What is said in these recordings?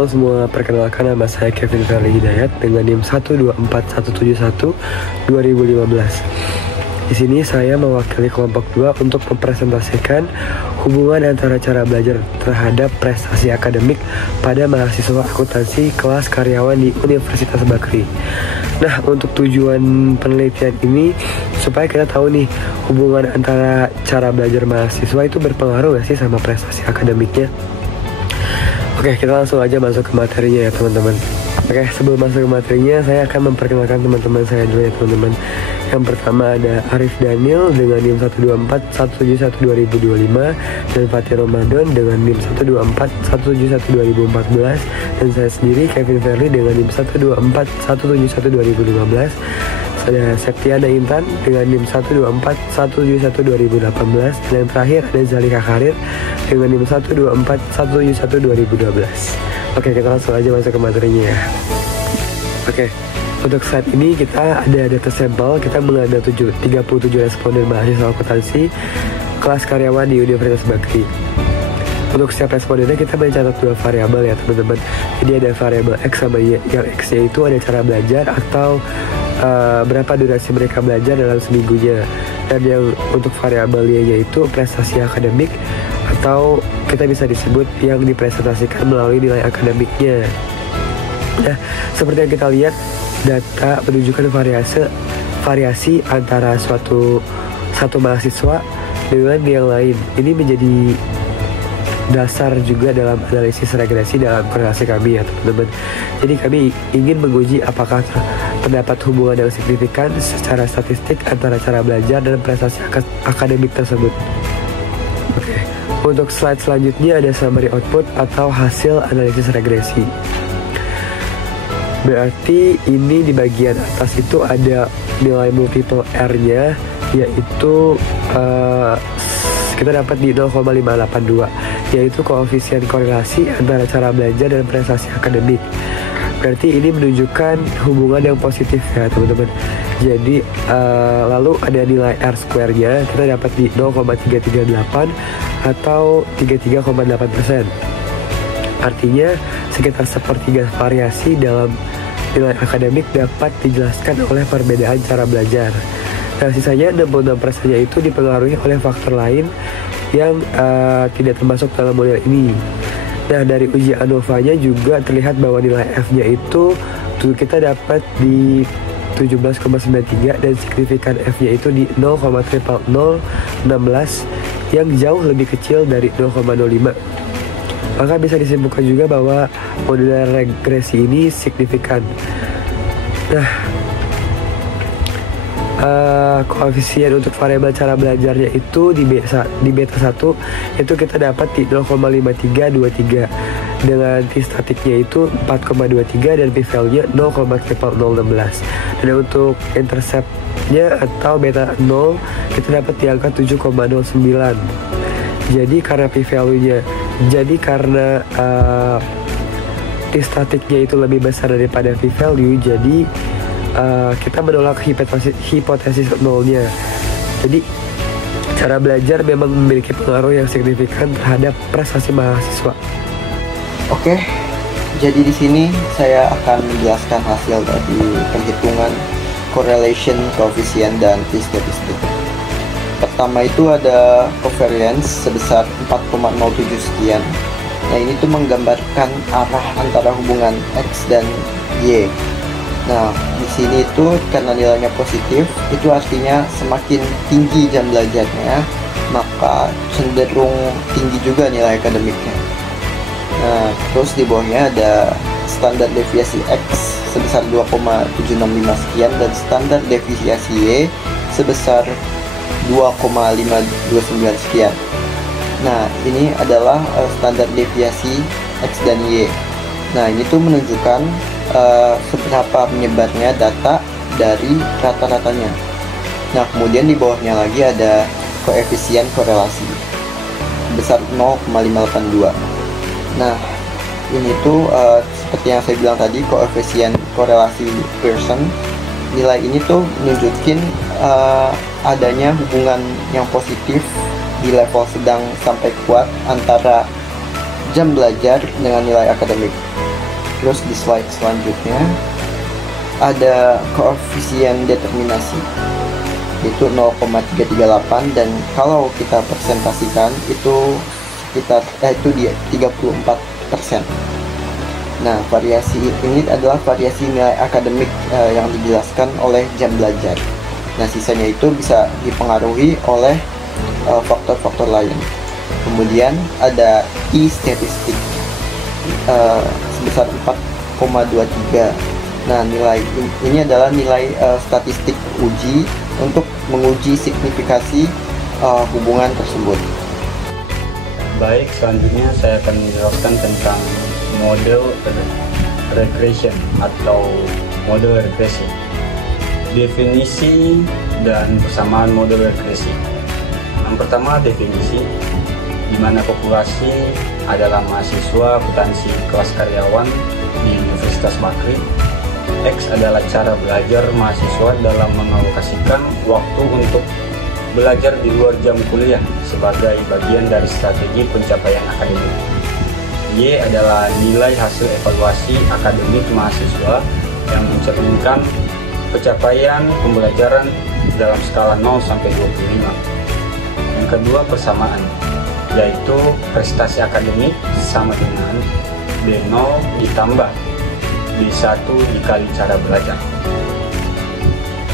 Halo semua, perkenalkan nama saya Kevin Ferli Hidayat dengan NIM 124171 2015. Di sini saya mewakili kelompok 2 untuk mempresentasikan hubungan antara cara belajar terhadap prestasi akademik pada mahasiswa akuntansi kelas karyawan di Universitas Bakri. Nah, untuk tujuan penelitian ini supaya kita tahu nih hubungan antara cara belajar mahasiswa itu berpengaruh gak sih sama prestasi akademiknya. Oke, kita langsung aja masuk ke materinya ya teman-teman. Oke, sebelum masuk ke materinya, saya akan memperkenalkan teman-teman saya dulu ya teman-teman. Yang pertama ada Arif Daniel dengan NIM 124171 2025 dan Fatih Ramadan dengan NIM 124171 2014 dan saya sendiri Kevin Ferli dengan NIM 124171 2015. Ada Septiana Intan dengan NIM 124171 2018 dan yang terakhir ada Zalika Karir dengan NIM 124171 2012. Oke, kita langsung aja masuk ke materinya ya. Oke, untuk saat ini kita ada data sampel. Kita mengambil 37 responden mahasiswa akuntansi kelas karyawan di Universitas Bakri. Untuk setiap respondennya kita mencatat 2 variabel ya teman-teman. Jadi ada variabel X sama Y. Yang X-nya itu ada cara belajar atau berapa durasi mereka belajar dalam seminggunya. Dan yang untuk variabel Y-nya itu prestasi akademik atau kita bisa disebut yang dipresentasikan melalui nilai akademiknya. Nah, seperti yang kita lihat, data menunjukkan variasi antara satu mahasiswa dengan yang lain. Ini menjadi dasar juga dalam analisis regresi dalam korelasi kami ya teman-teman. Jadi kami ingin menguji apakah terdapat hubungan yang signifikan secara statistik antara cara belajar dan prestasi akademik tersebut. Oke. Untuk slide selanjutnya ada summary output atau hasil analisis regresi. Berarti ini di bagian atas itu ada nilai multiple R-nya, yaitu kita dapat di 0,582, yaitu koefisien korelasi antara cara belajar dan prestasi akademik. Berarti ini menunjukkan hubungan yang positif ya teman-teman. Jadi lalu ada nilai R square-nya, kita dapat di 0,338 atau 33,8%. Artinya sekitar sepertiga variasi dalam nilai akademik dapat dijelaskan oleh perbedaan cara belajar. Nah, sisanya 66%-nya itu dipengaruhi oleh faktor lain yang tidak termasuk dalam model ini. Nah, dari uji ANOVA-nya juga terlihat bahwa nilai F-nya itu kita dapat di 17,93 dan signifikan F-nya itu di 0,00016 yang jauh lebih kecil dari 0,05. Maka bisa disimpulkan juga bahwa model regresi ini signifikan. Nah, koefisien untuk variabel cara belajarnya itu di beta 1 itu kita dapat di 0,5323 dengan t-statiknya itu 4,23 dan p-value-nya 0,0016. Dan untuk intercept-nya atau beta 0 kita dapat di angka 7,09. Jadi karena p-value-nya, jadi karena t-statiknya itu lebih besar daripada p-value, jadi kita menolak hipotesis nolnya. Jadi cara belajar memang memiliki pengaruh yang signifikan terhadap prestasi mahasiswa. Oke, jadi di sini saya akan menjelaskan hasil dari perhitungan correlation coefficient dan t-statistik. Pertama itu ada covariance sebesar 4,07 sekian. Nah, ini tuh menggambarkan arah antara hubungan X dan Y. Nah, di sini itu karena nilainya positif, itu artinya semakin tinggi jam belajarnya, maka cenderung tinggi juga nilai akademiknya. Nah, terus di bawahnya ada standar deviasi X sebesar 2,765 sekian dan standar deviasi Y sebesar 2,529 sekian. Nah, ini adalah standar deviasi X dan Y. Nah, ini tuh menunjukkan seberapa menyebarnya data dari rata-ratanya. Nah, kemudian di bawahnya lagi ada koefisien korelasi sebesar 0,582. Nah, ini tuh seperti yang saya bilang tadi, koefisien korelasi Pearson. Nilai ini tuh menunjukin adanya hubungan yang positif di level sedang sampai kuat antara jam belajar dengan nilai akademik. Terus di slide selanjutnya ada koefisien determinasi, itu 0,338, dan kalau kita presentasikan itu sekitar itu di 34%. Nah, variasi ini adalah variasi nilai akademik yang dijelaskan oleh jam belajar. Nah, sisanya itu bisa dipengaruhi oleh faktor-faktor lain. Kemudian ada statistik sebesar 4,23. Nah, nilai ini adalah nilai statistik uji untuk menguji signifikasi hubungan tersebut. Baik, selanjutnya saya akan menjelaskan tentang model regression atau model regresi. Definisi dan persamaan model regresi. Yang pertama, definisi, di mana populasi adalah mahasiswa akuntansi kelas karyawan di Universitas Bakri. X adalah cara belajar mahasiswa dalam mengalokasikan waktu untuk belajar di luar jam kuliah sebagai bagian dari strategi pencapaian akademik. Y adalah nilai hasil evaluasi akademik mahasiswa yang mencerminkan pencapaian pembelajaran dalam skala 0 sampai 25. Yang kedua, persamaan, yaitu prestasi akademik sama dengan B0 ditambah B1 dikali cara belajar.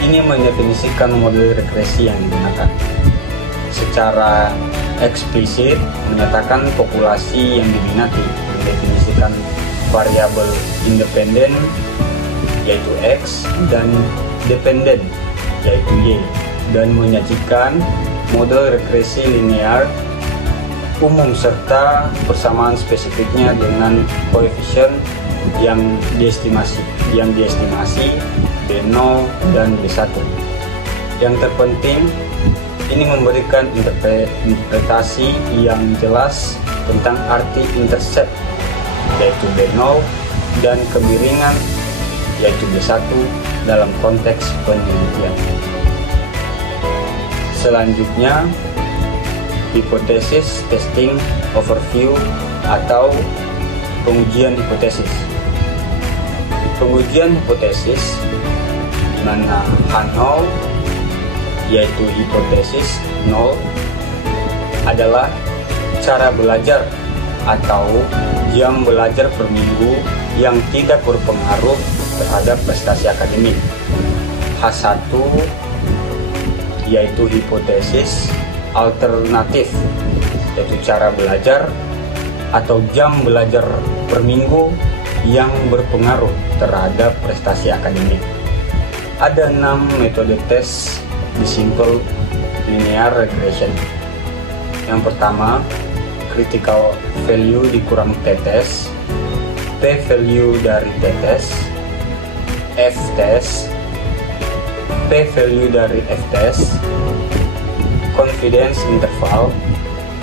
Ini mendefinisikan model regresi yang digunakan. Secara eksplisit menyatakan populasi yang diminati, mendefinisikan variabel independen yaitu X dan dependen yaitu Y, dan menyajikan model regresi linear umum serta persamaan spesifiknya dengan koefisien yang diestimasi B0 dan B1. Yang terpenting, ini memberikan interpretasi yang jelas tentang arti intercept yaitu B0 dan kemiringan yaitu B1 dalam konteks penelitian. Selanjutnya, hipotesis testing overview atau pengujian hipotesis. Pengujian hipotesis di mana H0 yaitu hipotesis 0 adalah cara belajar atau jam belajar per minggu yang tidak berpengaruh terhadap prestasi akademik. H1 yaitu hipotesis alternatif, yaitu cara belajar atau jam belajar per minggu yang berpengaruh terhadap prestasi akademik. Ada 6 metode tes di simple linear regression. Yang pertama, critical value dikurang t-test, p-value dari t-test, f-test, p-value dari f-test, confidence interval,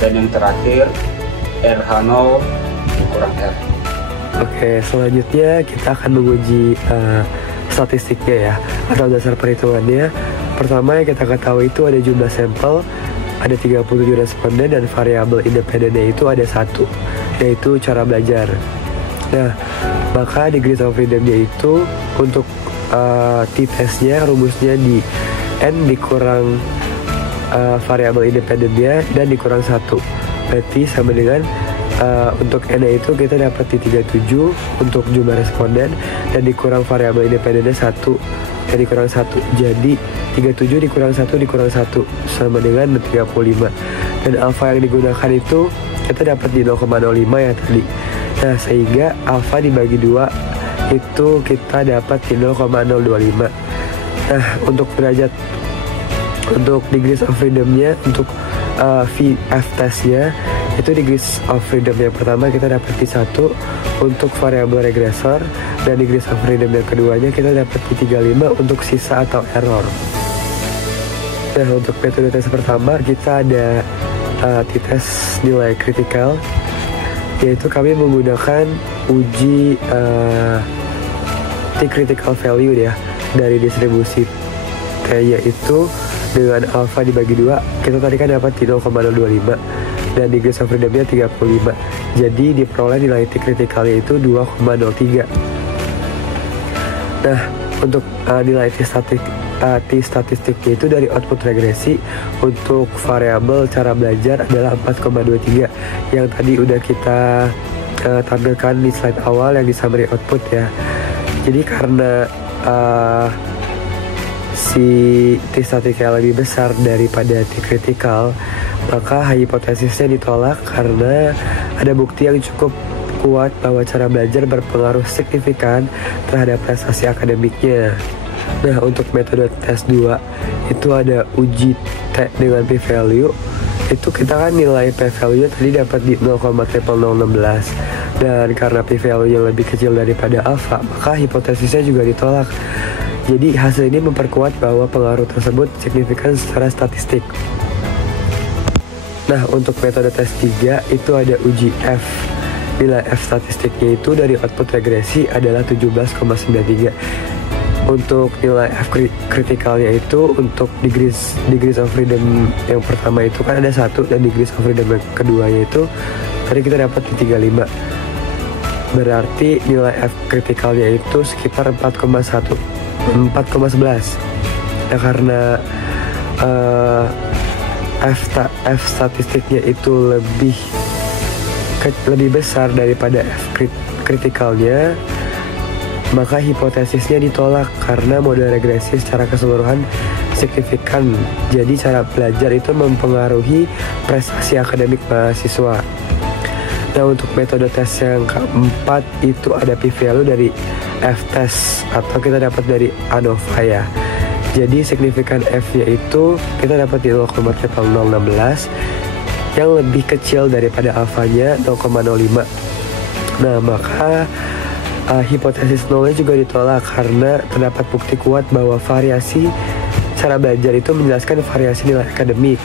dan yang terakhir RH0 dikurang R. Oke, selanjutnya kita akan menguji statistiknya ya, atau dasar perhitungannya. Pertama yang kita ketahui itu ada jumlah sampel, ada 37 responden, dan variabel independennya itu ada 1, yaitu cara belajar. Nah, maka degrees of freedom-nya itu untuk t-testnya rumusnya di n dikurang variabel independennya dan dikurang 1. Berarti sama dengan untuk n itu kita dapat di 37 untuk jumlah responden, dan dikurang variabel independennya 1 dan dikurang 1. Jadi 37 dikurang 1 dikurang 1 sama dengan 35. Dan alfa yang digunakan itu kita dapat di 0,05 ya tadi. Nah, sehingga alfa dibagi 2 itu kita dapat di 0,025. Nah, untuk derajat, untuk degrees of freedom-nya, untuk VF test-nya itu degrees of freedom yang pertama kita dapat di 1 untuk variabel regresor, dan degrees of freedom yang keduanya kita dapat di 35 untuk sisa atau error. Nah, untuk metode tes pertama kita ada t-test nilai kritikal, yaitu kami menggunakan uji t-critical value ya dari distribusi t-nya itu dengan alfa dibagi 2, kita tadi kan dapat di 0,025 dan degrees of freedom-nya 35. Jadi diperoleh nilai T kritikalnya itu 2,03. Nah, untuk nilai T statistiknya itu dari output regresi untuk variabel cara belajar adalah 4,23 yang tadi udah kita tampilkan di slide awal yang di summary output ya. Jadi karena si T statistiknya lebih besar daripada T kritikal, maka hipotesisnya ditolak karena ada bukti yang cukup kuat bahwa cara belajar berpengaruh signifikan terhadap prestasi akademiknya. Nah, untuk metode tes 2 itu ada uji T dengan p-value. Itu kita kan nilai p-value tadi dapat di 0,0016, dan karena p-value yang lebih kecil daripada alfa, maka hipotesisnya juga ditolak. Jadi hasil ini memperkuat bahwa pengaruh tersebut signifikan secara statistik. Nah, untuk metode tes 3 itu ada uji F. Nilai F statistiknya itu dari output regresi adalah 17,93. Untuk nilai F kritikalnya itu untuk degrees of freedom yang pertama itu kan ada 1, dan degrees of freedom yang keduanya itu tadi kita dapat di 35. Berarti nilai F kritikalnya itu sekitar 4,11. Nah, karena F statistiknya itu lebih besar daripada F kritikalnya, maka hipotesisnya ditolak karena model regresi secara keseluruhan signifikan. Jadi cara belajar itu mempengaruhi prestasi akademik mahasiswa. Nah, untuk metode tes yang keempat itu ada p-value dari F-test atau kita dapat dari ANOVA ya. Jadi signifikan F-nya itu kita dapat di 0,0016 yang lebih kecil daripada alfanya 0,05. Nah, maka hipotesis nolnya juga ditolak karena terdapat bukti kuat bahwa variasi cara belajar itu menjelaskan variasi nilai akademik.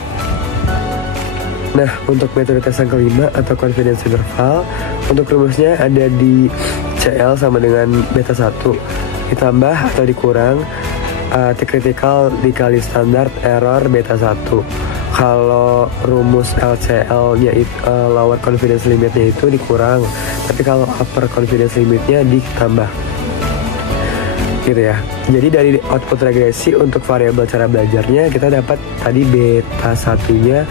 Nah, untuk metode tes yang kelima atau confidence interval, untuk rumusnya ada di CL sama dengan beta 1 ditambah atau dikurang T kritikal dikali standar error beta 1. Kalau rumus LCL-nya lower confidence limit-nya itu dikurang, tapi kalau upper confidence limit-nya ditambah. Gitu ya. Jadi dari output regresi untuk variabel cara belajarnya kita dapat tadi beta 1-nya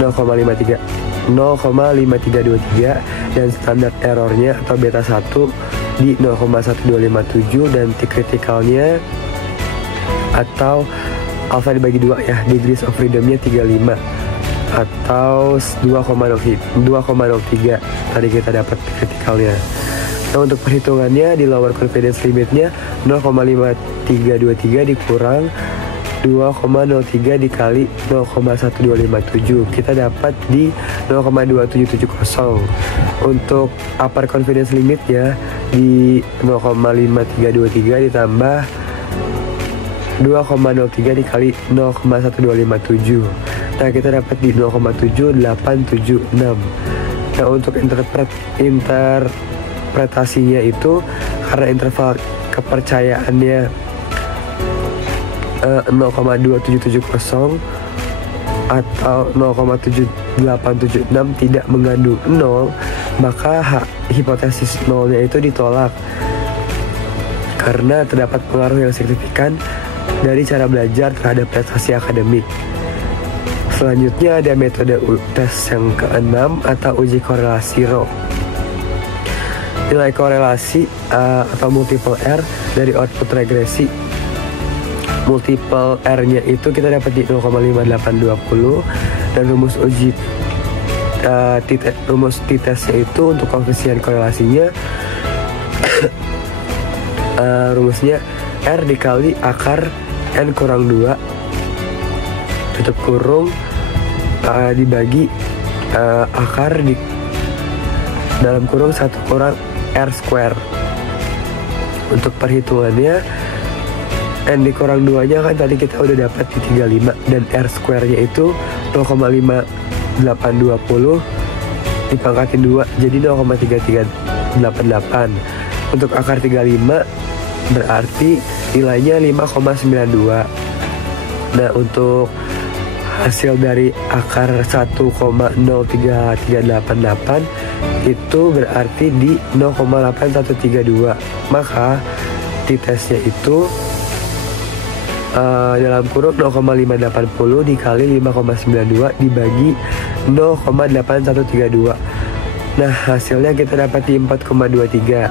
0,5323 dan standar errornya atau beta 1 di 0,1257 dan T kritikalnya atau alpha dibagi 2 ya, degrees of freedom-nya 35 atau 2,03 tadi kita dapat kritikalnya. Nah, untuk perhitungannya di lower confidence limit-nya 0,5323 dikurang 2,03 dikali 0,1257 kita dapat di 0,2770. Untuk upper confidence limit-nya di 0,5323 ditambah 2,03 dikali 0,1257. Nah, kita dapat di 0,7876. Nah, untuk interpretasinya itu karena interval kepercayaannya 0,2770 atau 0,7876 tidak mengandung 0, maka hipotesis nolnya itu ditolak karena terdapat pengaruh yang signifikan dari cara belajar terhadap prestasi akademik. Selanjutnya ada metode tes yang keenam atau uji korelasi Rho. Nilai korelasi atau multiple R dari output regresi. Multiple R-nya itu kita dapat di 0,5820 dan rumus uji rumus t-testnya itu untuk koefisien korelasinya rumusnya R dikali akar N kurang 2 tutup kurung dibagi akar di dalam kurung 1 kurang R square. Untuk perhitungannya N dikurang 2 nya kan tadi kita udah dapat di 35 dan R square nya itu 0,5820 dipangkatin 2 jadi 0,3388. Untuk akar 35 berarti nilainya 5,92. Nah, untuk hasil dari akar 1,03388 itu berarti di 0,8132. Maka t-testnya itu dalam kurung 0,580 dikali 5,92 dibagi 0,8132. Nah, hasilnya kita dapat di 4,23.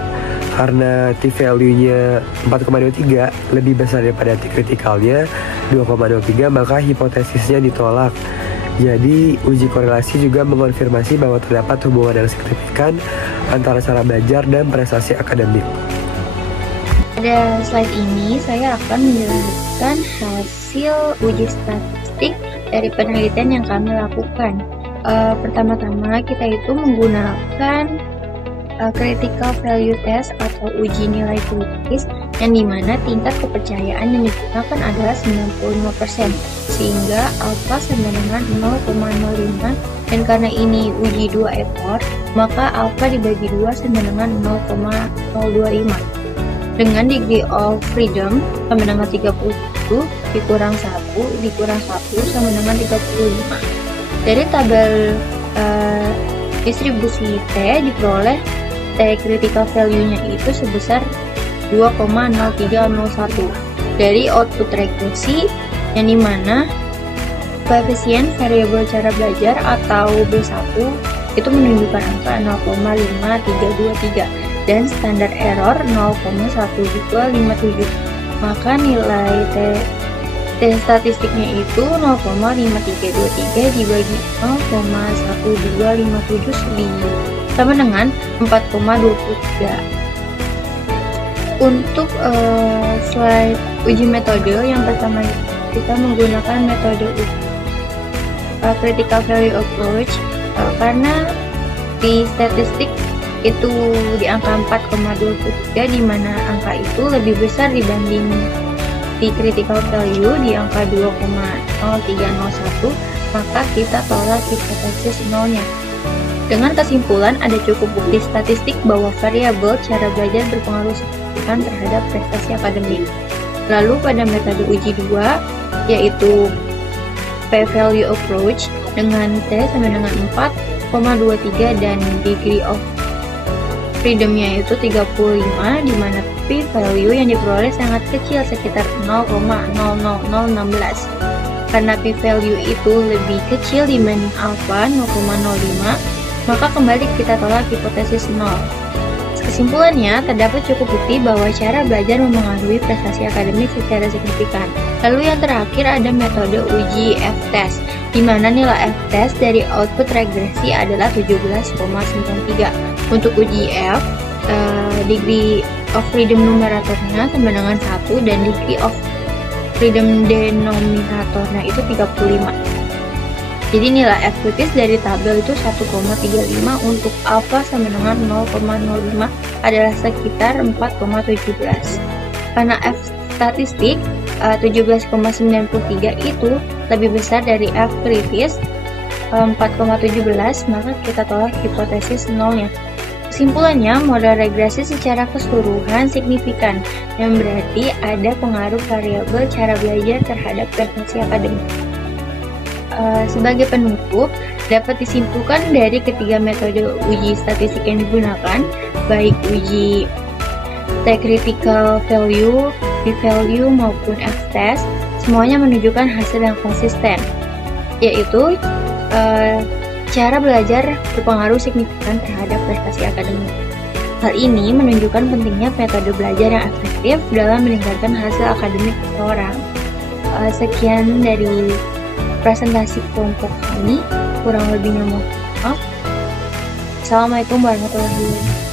Karena t-value-nya 4,23 lebih besar daripada t-kritikalnya 2,23, maka hipotesisnya ditolak. Jadi, uji korelasi juga mengonfirmasi bahwa terdapat hubungan yang signifikan antara cara belajar dan prestasi akademik. Pada slide ini, saya akan menjelaskan hasil uji statistik dari penelitian yang kami lakukan. Pertama-tama, kita itu menggunakan critical value test atau uji nilai kritis, yang dimana tingkat kepercayaan yang digunakan adalah 95%, sehingga alfa sama dengan 0,05, dan karena ini uji 2 ekor, maka alfa dibagi 2 sama dengan 0,025. Dengan degree of freedom sama dengan 30 dikurang 1 sama dengan 35. Dari tabel distribusi T diperoleh T critical value-nya itu sebesar 2,0301 dari output regresi, yang dimana koefisien variabel cara belajar atau B1 itu menunjukkan angka 0,5323 dan standar error 0,1257. Maka nilai T statistiknya itu 0,5323 dibagi 0,12579 sama dengan 4,23. Untuk slide uji metode, yang pertama kita menggunakan metode critical value approach, karena di statistik itu di angka 4,23, di mana angka itu lebih besar dibanding di critical value di angka 2,0301, maka kita tolak hipotesis nolnya. Dengan kesimpulan, ada cukup bukti statistik bahwa variabel cara belajar berpengaruh signifikan terhadap prestasi akademik. Lalu pada metode uji 2, yaitu p-value approach, dengan T sama dengan 4,23 dan degree of freedom-nya itu 35, di mana p-value yang diperoleh sangat kecil, sekitar 0,00016. Karena p-value itu lebih kecil dibanding alpha 0,05, maka kembali kita tolak hipotesis 0. Kesimpulannya, terdapat cukup bukti bahwa cara belajar mempengaruhi prestasi akademik secara signifikan. Lalu yang terakhir ada metode uji F-test, di mana nilai F-test dari output regresi adalah 17,93. Untuk uji F, degree of freedom numeratornya sama dengan 1 dan degree of freedom denominatornya itu 35. Jadi nilai F kritis dari tabel itu 1,35, untuk alpha sama dengan 0,05 adalah sekitar 4,17. Karena F statistik 17,93 itu lebih besar dari F kritis 4,17, maka kita tolak hipotesis nolnya. Kesimpulannya, model regresi secara keseluruhan signifikan, yang berarti ada pengaruh variabel cara belajar terhadap prestasi akademik. Sebagai penutup, dapat disimpulkan dari ketiga metode uji statistik yang digunakan, baik uji T-critical value, p-value, maupun F-test, semuanya menunjukkan hasil yang konsisten, yaitu cara belajar berpengaruh signifikan terhadap prestasi akademik. Hal ini menunjukkan pentingnya metode belajar yang efektif dalam meningkatkan hasil akademik seseorang. Sekian dari presentasi kelompok kami, kurang lebihnya mohon maaf. Assalamualaikum warahmatullahi wabarakatuh.